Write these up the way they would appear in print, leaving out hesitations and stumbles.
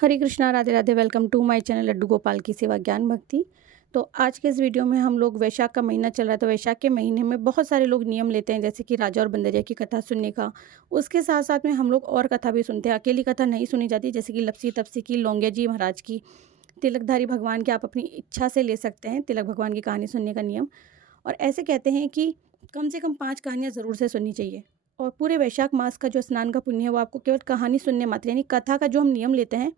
Hare Krishna, Radhe Radhe. Welcome to my channel Laddu Gopal की सेवा ज्ञान भक्ति। तो आज के इस वीडियो में हम लोग वैशाख का महीना चल रहा है, तो वैशाख के महीने में बहुत सारे लोग नियम लेते हैं, जैसे कि राजा और बंदरिया की कथा सुनने का। उसके साथ साथ में हम लोग और कथा भी सुनते हैं। अकेली कथा नहीं सुनी जाती, जैसे कि लपसी तपसी की, लौंगिया जी महाराज की, तिलकधारी भगवान की। आप अपनी इच्छा से ले सकते हैं तिलक भगवान की कहानी सुनने का नियम। और ऐसे कहते हैं कि कम से कम 5 कहानियाँ ज़रूर से सुननी चाहिए। और पूरे वैशाख मास का जो स्नान का पुण्य है, वो आपको केवल कहानी सुनने मात्र, यानी कथा का जो हम नियम लेते हैं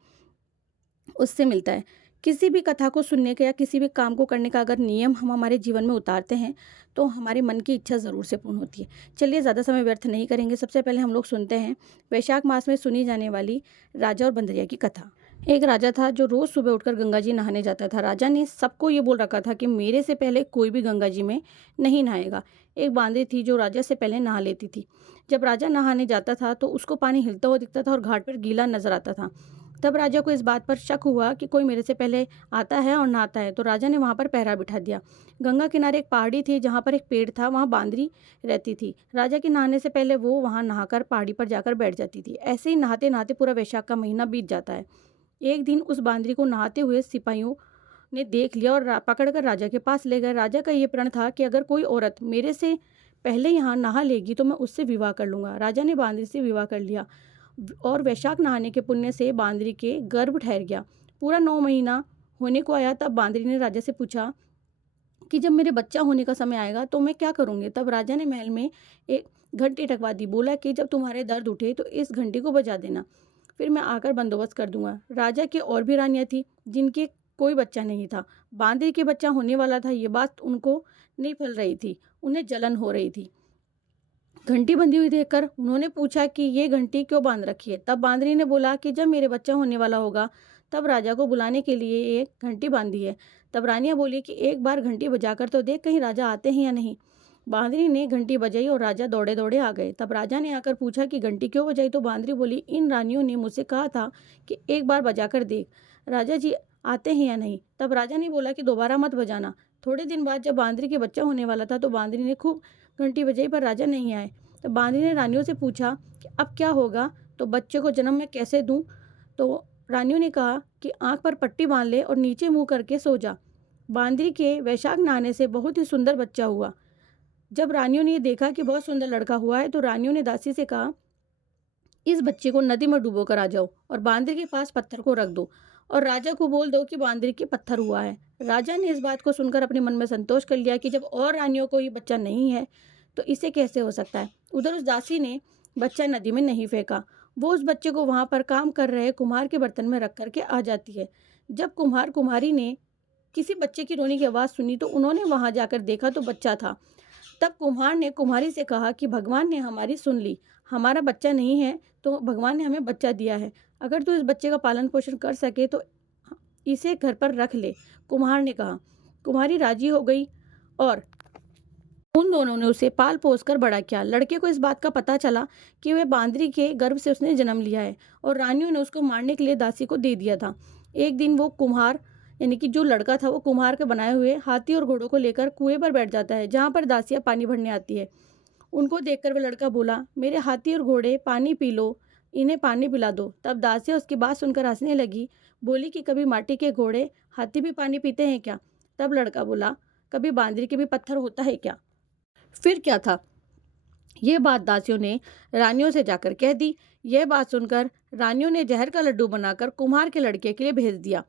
उससे मिलता है। किसी भी कथा को सुनने का या किसी भी काम को करने का अगर नियम हम हमारे जीवन में उतारते हैं, तो हमारे मन की इच्छा ज़रूर से पूर्ण होती है। चलिए ज़्यादा समय व्यर्थ नहीं करेंगे, सबसे पहले हम लोग सुनते हैं वैशाख मास में सुनी जाने वाली राजा और बंदरिया की कथा। एक राजा था जो रोज़ सुबह उठकर गंगा जी नहाने जाता था। राजा ने सबको ये बोल रखा था कि मेरे से पहले कोई भी गंगा जी में नहीं नहाएगा। एक बांदरी थी जो राजा से पहले नहा लेती थी। जब राजा नहाने जाता था तो उसको पानी हिलता हुआ दिखता था और घाट पर गीला नजर आता था। तब राजा को इस बात पर शक हुआ कि कोई मेरे से पहले आता है और नहाता है, तो राजा ने वहाँ पर पहरा बिठा दिया। गंगा किनारे एक पहाड़ी थी जहाँ पर एक पेड़ था, वहाँ बांदरी रहती थी। राजा के नहाने से पहले वो वहाँ नहाकर पहाड़ी पर जाकर बैठ जाती थी। ऐसे ही नहाते नहाते पूरा वैशाख का महीना बीत जाता है। एक दिन उस बांदरी को नहाते हुए सिपाहियों ने देख लिया और पकड़कर राजा के पास ले गए। राजा का ये प्रण था कि अगर कोई औरत मेरे से पहले यहाँ नहा लेगी तो मैं उससे विवाह कर लूँगा। राजा ने बांदरी से विवाह कर लिया और वैशाख नहाने के पुण्य से बांदरी के गर्भ ठहर गया। पूरा 9 महीना होने को आया, तब बांदरी ने राजा से पूछा कि जब मेरे बच्चा होने का समय आएगा तो मैं क्या करूँगी। तब राजा ने महल में एक घंटी टकवा दी। बोला कि जब तुम्हारे दर्द उठे तो इस घंटी को बजा देना, फिर मैं आकर बंदोबस्त कर दूंगा। राजा की और भी रानियां थी जिनके कोई बच्चा नहीं था। बांदरी के बच्चा होने वाला था, ये बात उनको नहीं फल रही थी, उन्हें जलन हो रही थी। घंटी बंधी हुई देखकर उन्होंने पूछा कि ये घंटी क्यों बांध रखी है। तब बांदरी ने बोला कि जब मेरे बच्चा होने वाला होगा तब राजा को बुलाने के लिए ये घंटी बांधी है। तब रानियां बोली कि एक बार घंटी बजाकर तो देख, कहीं राजा आते हैं या नहीं। बांदरी ने घंटी बजाई और राजा दौड़े दौड़े आ गए। तब राजा ने आकर पूछा कि घंटी क्यों बजाई, तो बांदरी बोली, इन रानियों ने मुझसे कहा था कि एक बार बजाकर देख राजा जी आते हैं या नहीं। तब राजा ने बोला कि दोबारा मत बजाना। थोड़े दिन बाद जब बांदरी के बच्चा होने वाला था तो बांदरी ने खूब घंटी बजाई पर राजा नहीं आए। तो बांदरी ने रानियों से पूछा कि अब क्या होगा, तो बच्चे को जन्म मैं कैसे दूं। तो रानियों ने कहा कि आंख पर पट्टी बांध ले और नीचे मुंह करके सो जा। बांदरी के वैशाख नहाने से बहुत ही सुंदर बच्चा हुआ। जब रानियों ने ये देखा कि बहुत सुंदर लड़का हुआ है, तो रानियों ने दासी से कहा, इस बच्चे को नदी में डुबो कर आ जाओ और बांदरी के पास पत्थर को रख दो और राजा को बोल दो कि बांदरी के पत्थर हुआ है। राजा ने इस बात को सुनकर अपने मन में संतोष कर लिया कि जब और रानियों को ये बच्चा नहीं है तो इसे कैसे हो सकता है। उधर उस दासी ने बच्चा नदी में नहीं फेंका, वो उस बच्चे को वहां पर काम कर रहे कुम्हार के बर्तन में रख करके आ जाती है। जब कुम्हार कुम्हारी ने किसी बच्चे की रोने की आवाज़ सुनी तो उन्होंने वहां जाकर देखा तो बच्चा था। तब कुम्हार ने कुम्हारी से कहा कि भगवान ने हमारी सुन ली, हमारा बच्चा नहीं है तो भगवान ने हमें बच्चा दिया है, अगर तू इस बच्चे का पालन पोषण कर सके तो इसे घर पर रख ले। कुम्हार ने कहा। कुम्हारी राजी हो गई और उन दोनों ने उसे पाल पोस कर बड़ा किया। लड़के को इस बात का पता चला कि वह बांदरी के गर्भ से उसने जन्म लिया है और रानियों ने उसको मारने के लिए दासी को दे दिया था। एक दिन वो कुम्हार, यानी कि जो लड़का था, वो कुम्हार के बनाए हुए हाथी और घोड़ों को लेकर कुएं पर बैठ जाता है जहाँ पर दासियाँ पानी भरने आती है। उनको देखकर वह लड़का बोला, मेरे हाथी और घोड़े पानी पी लो, इन्हें पानी पिला दो। तब दासियाँ उसकी बात सुनकर हंसने लगी, बोली कि कभी माटी के घोड़े हाथी भी पानी पीते हैं क्या। तब लड़का बोला, कभी बांदरी के भी पत्थर होता है क्या। फिर क्या था, ये बात दासियों ने रानियों से जाकर कह दी। यह बात सुनकर रानियों ने जहर का लड्डू बनाकर कुम्हार के लड़के के लिए भेज दिया।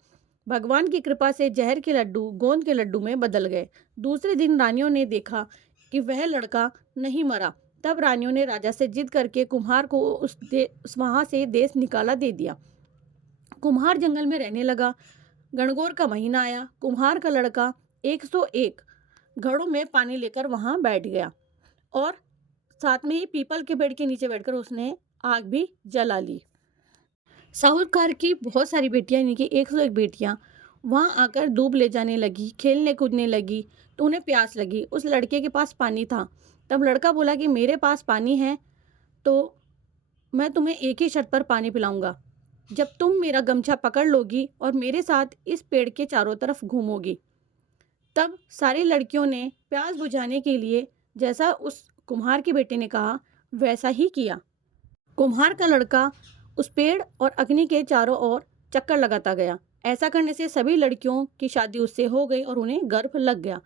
भगवान की कृपा से जहर के लड्डू गोंद के लड्डू में बदल गए। दूसरे दिन रानियों ने देखा कि वह लड़का नहीं मरा। तब रानियों ने राजा से जिद करके कुम्हार को वहां से देश निकाला दे दिया। कुम्हार जंगल में रहने लगा। गणगौर का महीना आया। कुम्हार का लड़का 101 घड़ों में पानी लेकर वहां बैठ गया और साथ में ही पीपल के पेड़ के नीचे बैठकर उसने आग भी जला ली। साहूकार की बहुत सारी बेटियां, यानी कि 101 बेटियां वहां आकर दूब ले जाने लगी, खेलने कूदने लगी। तो उन्हें प्यास लगी। उस लड़के के पास पानी था। तब लड़का बोला कि मेरे पास पानी है तो मैं तुम्हें एक ही शर्त पर पानी पिलाऊंगा, जब तुम मेरा गमछा पकड़ लोगी और मेरे साथ इस पेड़ के चारों तरफ घूमोगी। तब सारी लड़कियों ने प्यास बुझाने के लिए जैसा उस कुम्हार के बेटे ने कहा वैसा ही किया। कुम्हार का लड़का उस पेड़ और अग्नि के चारों ओर चक्कर लगाता गया। ऐसा करने से सभी लड़कियों की शादी उससे हो गई और उन्हें गर्भ लग गया।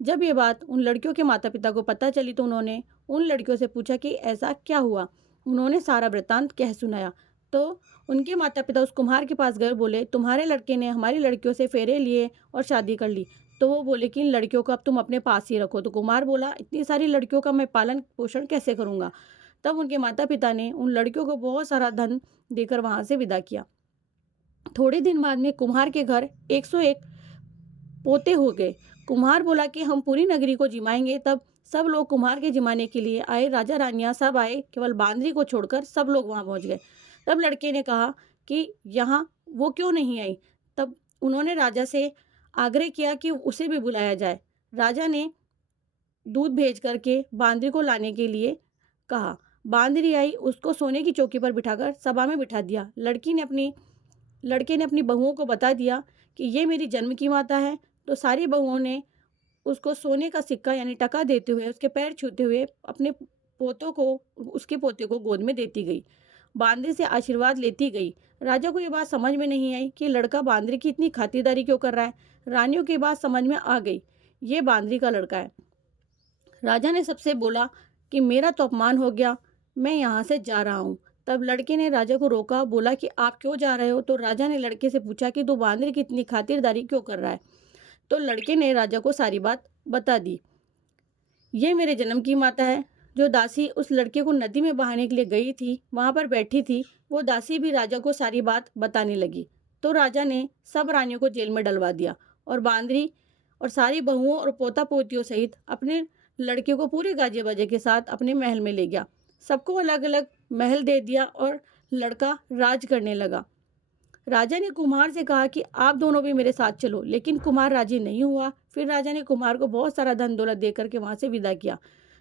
जब ये बात उन लड़कियों के माता पिता को पता चली तो उन्होंने उन लड़कियों से पूछा कि ऐसा क्या हुआ। उन्होंने सारा वृत्तांत कह सुनाया। तो उनके माता पिता उस कुम्हार के पास गए, बोले तुम्हारे लड़के ने हमारी लड़कियों से फेरे लिए और शादी कर ली। तो वो बोले कि इन लड़कियों को अब तुम अपने पास ही रखो। तो कुम्हार बोला इतनी सारी लड़कियों का मैं पालन पोषण कैसे करूँगा। तब उनके माता पिता ने उन लड़कियों को बहुत सारा धन देकर वहाँ से विदा किया। थोड़े दिन बाद में कुम्हार के घर 101 पोते हो गए। कुम्हार बोला कि हम पूरी नगरी को जिमाएंगे। तब सब लोग कुम्हार के जिमाने के लिए आए। राजा रानियां सब आए, केवल बांदरी को छोड़कर सब लोग वहां पहुंच गए। तब लड़के ने कहा कि यहाँ वो क्यों नहीं आई। तब उन्होंने राजा से आग्रह किया कि उसे भी बुलाया जाए। राजा ने दूध भेज करके बांदरी को लाने के लिए कहा। बांदरी आई, उसको सोने की चौकी पर बिठाकर सभा में बिठा दिया। लड़के ने अपनी बहुओं को बता दिया कि ये मेरी जन्म की माता है। तो सारी बहुओं ने उसको सोने का सिक्का यानी टका देते हुए, उसके पैर छूते हुए अपने उसके पोते को गोद में देती गई, बांदरी से आशीर्वाद लेती गई। राजा को ये बात समझ में नहीं आई कि लड़का बांदरी की इतनी खातिरदारी क्यों कर रहा है। रानियों की बात समझ में आ गई, ये बांदरी का लड़का है। राजा ने सबसे बोला कि मेरा तो अपमान हो गया, मैं यहाँ से जा रहा हूँ। तब लड़के ने राजा को रोका, बोला कि आप क्यों जा रहे हो। तो राजा ने लड़के से पूछा कि तू बांदरी की इतनी खातिरदारी क्यों कर रहा है। तो लड़के ने राजा को सारी बात बता दी। ये मेरे जन्म की माता है। जो दासी उस लड़के को नदी में बहाने के लिए गई थी, वहां पर बैठी थी, वो दासी भी राजा को सारी बात बताने लगी। तो राजा ने सब रानियों को जेल में डलवा दिया और बांदरी और सारी बहुओं और पोता पोतियों सहित अपने लड़के को पूरे गाजे बाजे के साथ अपने महल में ले गया। सबको अलग अलग महल दे दिया और लड़का राज करने लगा। राजा ने कुम्हार से कहा कि आप दोनों भी मेरे साथ चलो, लेकिन कुम्हार राजी नहीं हुआ। फिर राजा ने कुम्हार को बहुत सारा धन दौलत दे करके वहां से विदा किया।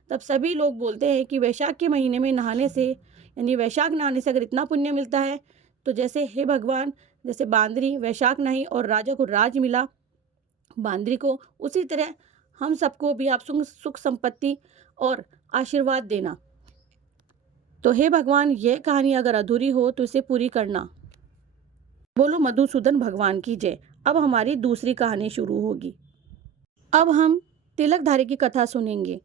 तब सभी लोग बोलते हैं कि वैशाख के महीने में नहाने से, यानी वैशाख नहाने से अगर इतना पुण्य मिलता है तो जैसे हे भगवान, जैसे बांदरी वैशाख नहाई और राजा को राज मिला बांदरी को, उसी तरह हम सबको भी आप सुख संपत्ति और आशीर्वाद देना। तो हे भगवान, यह कहानी अगर अधूरी हो तो इसे पूरी करना। बोलो मधुसूदन भगवान की जय। अब हमारी दूसरी कहानी शुरू होगी। अब हम तिलकधारी की कथा सुनेंगे।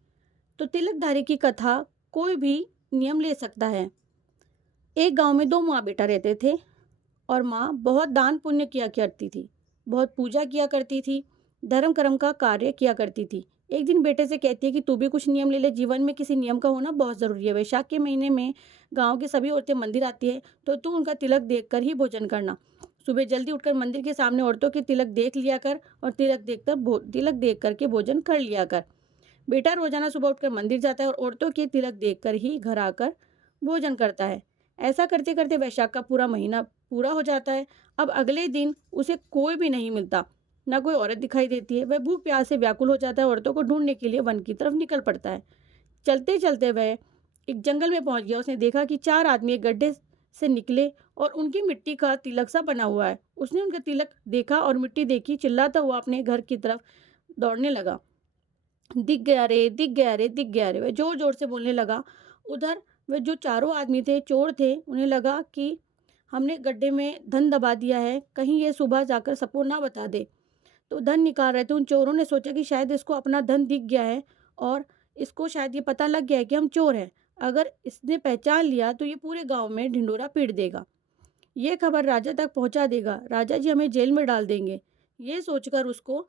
तो तिलकधारी की कथा कोई भी नियम ले सकता है। एक गांव में 2 माँ बेटा रहते थे और माँ बहुत दान पुण्य किया करती थी, बहुत पूजा किया करती थी, धर्म कर्म का कार्य किया करती थी। एक दिन बेटे से कहती है कि तू भी कुछ नियम ले ले, जीवन में किसी नियम का होना बहुत ज़रूरी है। वैशाख के महीने में गांव की सभी औरतें मंदिर आती है तो तू उनका तिलक देखकर ही भोजन करना। सुबह जल्दी उठकर मंदिर के सामने औरतों के तिलक देख लिया कर और तिलक देख करके भोजन कर लिया कर। बेटा रोजाना सुबह उठकर मंदिर जाता है और औरतों के तिलक देखकर ही घर आकर भोजन करता है। ऐसा करते करते वैशाख का पूरा महीना पूरा हो जाता है। अब अगले दिन उसे कोई भी नहीं मिलता, ना कोई औरत दिखाई देती है। वह भूख प्यास से व्याकुल हो जाता है, औरतों को ढूंढने के लिए वन की तरफ निकल पड़ता है। चलते चलते वह एक जंगल में पहुंच गया। उसने देखा कि 4 आदमी एक गड्ढे से निकले और उनकी मिट्टी का तिलक सा बना हुआ है। उसने उनका तिलक देखा और मिट्टी देखी, चिल्लाता हुआ अपने घर की तरफ दौड़ने लगा। दिख गया रे, दिख गया रे, दिख गया रे, वह जोर जोर से बोलने लगा। उधर वह जो चारों आदमी थे, चोर थे, उन्हें लगा कि हमने गड्ढे में धन दबा दिया है, कहीं ये सुबह जाकर सबको ना बता दे। तो धन निकाल रहे थे। उन चोरों ने सोचा कि शायद इसको अपना धन दिख गया है और इसको शायद ये पता लग गया है कि हम चोर हैं। अगर इसने पहचान लिया तो ये पूरे गांव में ढिंडोरा पीट देगा, ये खबर राजा तक पहुंचा देगा, राजा जी हमें जेल में डाल देंगे। ये सोचकर उसको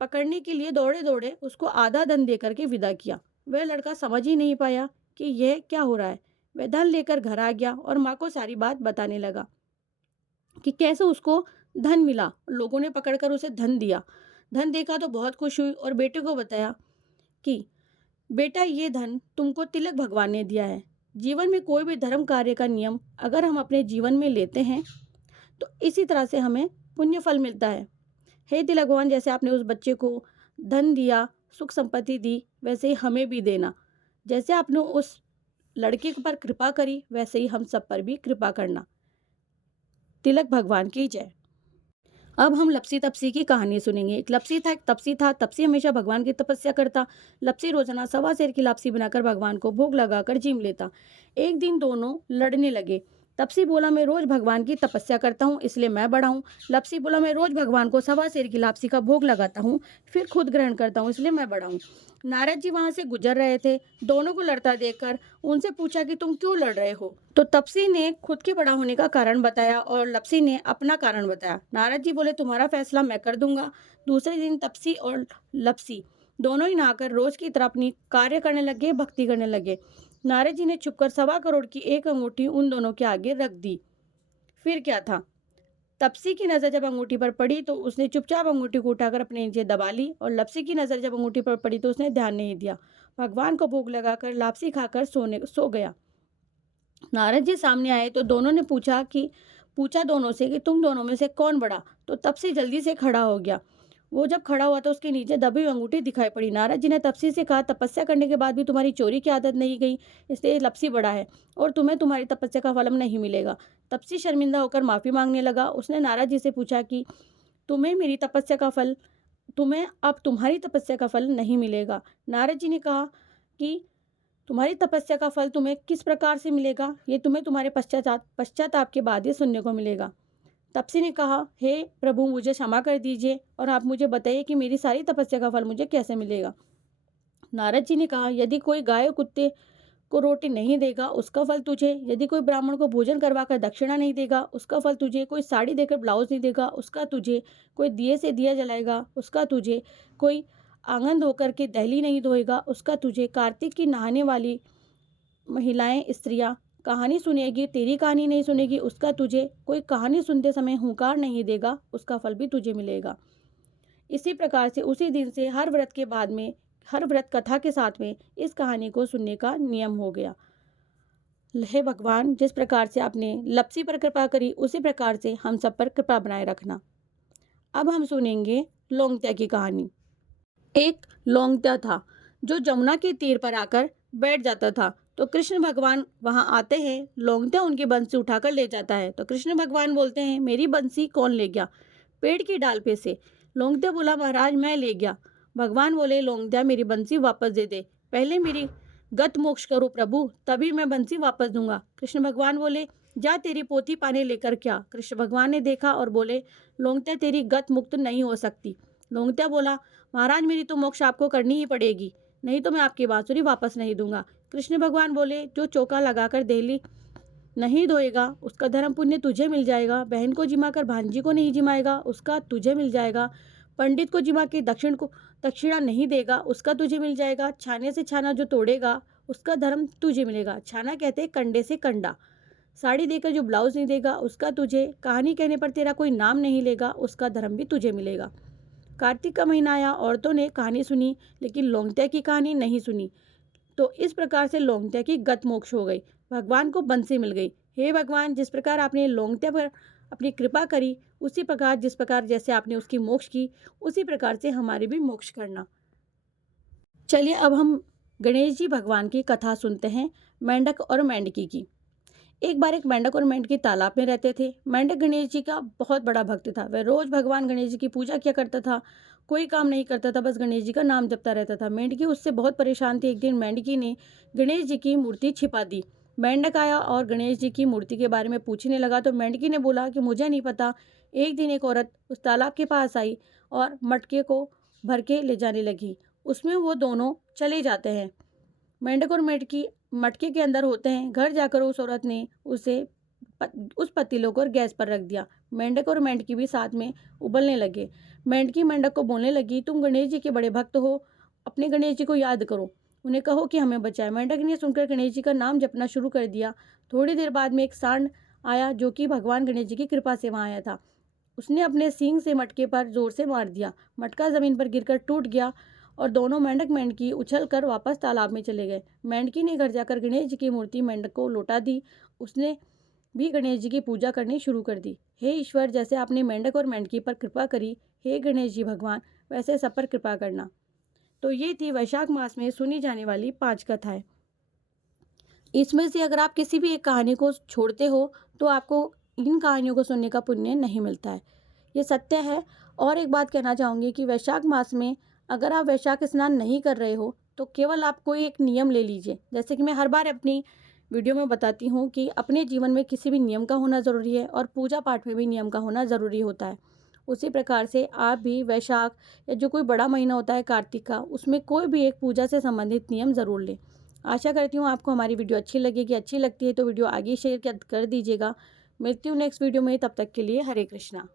पकड़ने के लिए दौड़े दौड़े उसको आधा धन दे करके विदा किया। वह लड़का समझ ही नहीं पाया कि यह क्या हो रहा है। वह धन लेकर घर आ गया और माँ को सारी बात बताने लगा कि कैसे उसको धन मिला। लोगों ने पकड़कर उसे धन दिया। धन देखा तो बहुत खुश हुई और बेटे को बताया कि बेटा, ये धन तुमको तिलक भगवान ने दिया है। जीवन में कोई भी धर्म कार्य का नियम अगर हम अपने जीवन में लेते हैं तो इसी तरह से हमें पुण्य फल मिलता है। हे तिलक भगवान, जैसे आपने उस बच्चे को धन दिया, सुख संपत्ति दी, वैसे ही हमें भी देना। जैसे आपने उस लड़के पर कृपा करी, वैसे ही हम सब पर भी कृपा करना। तिलक भगवान की जय। अब हम लपसी तपसी की कहानी सुनेंगे। एक लपसी था, एक तपसी था। तपसी हमेशा भगवान की तपस्या करता। लपसी रोजाना 1.25 सेर की लापसी बनाकर भगवान को भोग लगाकर जिम लेता। एक दिन दोनों लड़ने लगे। तपसी बोला, मैं रोज भगवान की तपस्या करता हूँ, इसलिए मैं बड़ा हूँ। लपसी बोला, मैं रोज भगवान को 1.25 सेर की लापसी का भोग लगाता हूँ, फिर खुद ग्रहण करता हूँ, इसलिए मैं बड़ा हूँ। नारद जी वहां से गुजर रहे थे। दोनों को लड़ता देखकर उनसे पूछा कि तुम क्यों लड़ रहे हो? तो तपसी ने खुद के बड़ा होने का कारण बताया और लपसी ने अपना कारण बताया। नारद जी बोले, तुम्हारा फैसला मैं कर दूंगा। दूसरे दिन तपसी और लपसी दोनों ही नहाकर रोज की तरह अपनी कार्य करने लगे, भक्ति करने लगे। नारद जी ने छुपकर 1.25 करोड़ की एक अंगूठी उन दोनों के आगे रख दी। फिर क्या था? तपसी की नज़र जब अंगूठी पर पड़ी तो उसने चुपचाप अंगूठी को उठाकर अपने नीचे दबा ली और लपसी की नज़र जब अंगूठी पर पड़ी तो उसने ध्यान नहीं दिया। भगवान को भोग लगाकर लापसी खाकर सो गया। नारद जी सामने आए तो दोनों ने पूछा दोनों से कि तुम दोनों में से कौन बड़ा? तो तपसी जल्दी से खड़ा हो गया। वो जब खड़ा हुआ तो उसके नीचे दबी हुई अंगूठी दिखाई पड़ी। नारद जी ने तपसी से कहा, तपस्या करने के बाद भी तुम्हारी चोरी की आदत नहीं गई, इसलिए लपसी बड़ा है और तुम्हें तुम्हारी तपस्या का फल नहीं मिलेगा। तपसी शर्मिंदा होकर माफी मांगने लगा। उसने नारद जी से पूछा कि तुम्हें मेरी तपस्या का फल तुम्हें अब तुम्हारी तपस्या का फल नहीं मिलेगा। नारद जी ने कहा कि तुम्हारी तपस्या का फल तुम्हें किस प्रकार से मिलेगा, ये तुम्हें तुम्हारे पश्चाताप के बाद ही सुनने को मिलेगा। तपसी ने कहा, हे प्रभु, मुझे क्षमा कर दीजिए और आप मुझे बताइए कि मेरी सारी तपस्या का फल मुझे कैसे मिलेगा। नारद जी ने कहा, यदि कोई गाय कुत्ते को रोटी नहीं देगा उसका फल तुझे, यदि कोई ब्राह्मण को भोजन करवाकर दक्षिणा नहीं देगा उसका फल तुझे, कोई साड़ी देकर ब्लाउज नहीं देगा उसका तुझे, कोई दिए से दिया जलाएगा उसका तुझे, कोई आंगन धोकर के दहली नहीं धोएगा उसका तुझे, कार्तिक की नहाने वाली महिलाएं स्त्रियां कहानी सुनेगी तेरी कहानी नहीं सुनेगी उसका तुझे, कोई कहानी सुनते समय हुंकार नहीं देगा उसका फल भी तुझे मिलेगा। इसी प्रकार से उसी दिन से हर व्रत कथा के साथ में इस कहानी को सुनने का नियम हो गया। हे भगवान, जिस प्रकार से आपने लपसी पर कृपा करी उसी प्रकार से हम सब पर कृपा बनाए रखना। अब हम सुनेंगे लौंगत्या की कहानी। एक लौंगत्या था जो जमुना के तीर पर आकर बैठ जाता था। तो कृष्ण भगवान वहां आते हैं। लौंगत्या उनकी बंसी उठाकर ले जाता है। तो कृष्ण भगवान बोलते हैं, मेरी बंसी कौन ले गया? पेड़ की डाल पे से। लौंगत्या बोला, महाराज मैं ले गया। भगवान बोले, लौंगत्या मेरी बंसी वापस दे दे, पहले मेरी गत मोक्ष करो प्रभु, तभी मैं बंसी वापस दूंगा। कृष्ण भगवान बोले, जा तेरी पोथी पाने लेकर क्या? कृष्ण भगवान ने देखा और बोले, लौंगत्या तेरी गत मुक्त नहीं हो सकती। लौंगत्या बोला, महाराज मेरी तो मोक्ष आपको करनी ही पड़ेगी, नहीं तो मैं आपकी बांसुरी वापस नहीं दूंगा। कृष्ण भगवान बोले, जो चौका लगाकर देहली नहीं धोएगा उसका धर्म पुण्य तुझे मिल जाएगा, बहन को जिमा कर भांजी को नहीं जिमाएगा उसका तुझे मिल जाएगा, पंडित को जिमा के दक्षिणा नहीं देगा उसका तुझे मिल जाएगा, छाने से छाना जो तोड़ेगा उसका धर्म तुझे मिलेगा। छाना कहते हैं कंडे से कंडा। साड़ी देकर जो ब्लाउज नहीं देगा उसका तुझे, कहानी कहने पर तेरा कोई नाम नहीं लेगा उसका धर्म भी तुझे मिलेगा। कार्तिक का महीना आया, औरतों ने कहानी सुनी लेकिन लौंगत्या की कहानी नहीं सुनी। तो इस प्रकार से लौंगत्या की गत मोक्ष हो गई, भगवान को बंसी मिल गई। हे भगवान, जिस प्रकार आपने लौंगत्या पर अपनी कृपा करी उसी प्रकार जैसे आपने उसकी मोक्ष की उसी प्रकार से हमारी भी मोक्ष करना। चलिए अब हम गणेश जी भगवान की कथा सुनते हैं, मेंढक और मेंढकी की। एक बार एक मेंढक और मेंढकी तालाब में रहते थे। मेंढक गणेश जी का बहुत बड़ा भक्त था। वह रोज भगवान गणेश जी की पूजा किया करता था, कोई काम नहीं करता था, बस गणेश जी का नाम जपता रहता था। मेंढकी उससे बहुत परेशान थी। एक दिन मेंढकी ने गणेश जी की मूर्ति छिपा दी। मेंढक आया और गणेश जी की मूर्ति के बारे में पूछने लगा तो मेंढकी ने बोला कि मुझे नहीं पता। एक दिन एक औरत उस तालाब के पास आई और मटके को भर के ले जाने लगी। उसमें वो दोनों चले जाते हैं। मेंढक और मेंढकी मटके के अंदर होते हैं। घर जाकर उस औरत ने उस पतीलों को गैस पर रख दिया। मेंढक और मेंढकी भी साथ में उबलने लगे। मेंढकी मेंढक को बोलने लगी, तुम गणेश जी के बड़े भक्त हो, अपने गणेश जी को याद करो, उन्हें कहो कि हमें बचाए। मेंढक ने सुनकर गणेश जी का नाम जपना शुरू कर दिया। थोड़ी देर बाद में एक सांड आया जो कि भगवान गणेश जी की कृपा से वहां आया था। उसने अपने सींग से मटके पर जोर से मार दिया। मटका जमीन पर गिरकर टूट गया और दोनों मेंढक मेंढकी उछल कर वापस तालाब में चले गए। मेंढकी ने घर जाकर गणेश जी की मूर्ति मेंढक को लौटा दी। उसने भी गणेश जी की पूजा करनी शुरू कर दी। हे ईश्वर, जैसे आपने मेंढक और मेंढकी पर कृपा करी, हे गणेश जी भगवान, वैसे सब पर कृपा करना। तो ये थी वैशाख मास में सुनी जाने वाली 5 कथाएं। इसमें से अगर आप किसी भी एक कहानी को छोड़ते हो तो आपको इन कहानियों को सुनने का पुण्य नहीं मिलता है, ये सत्य है। और एक बात कहना चाहूँगी कि वैशाख मास में अगर आप वैशाख स्नान नहीं कर रहे हो तो केवल आप कोई एक नियम ले लीजिए। जैसे कि मैं हर बार अपनी वीडियो में बताती हूँ कि अपने जीवन में किसी भी नियम का होना ज़रूरी है और पूजा पाठ में भी नियम का होना ज़रूरी होता है। उसी प्रकार से आप भी वैशाख या जो कोई बड़ा महीना होता है कार्तिक का, उसमें कोई भी एक पूजा से संबंधित नियम ज़रूर लें। आशा करती हूँ आपको हमारी वीडियो अच्छी लगेगी। अच्छी लगती है तो वीडियो आगे शेयर कर दीजिएगा। मिलती हूँ नेक्स्ट वीडियो में, तब तक के लिए हरे कृष्णा।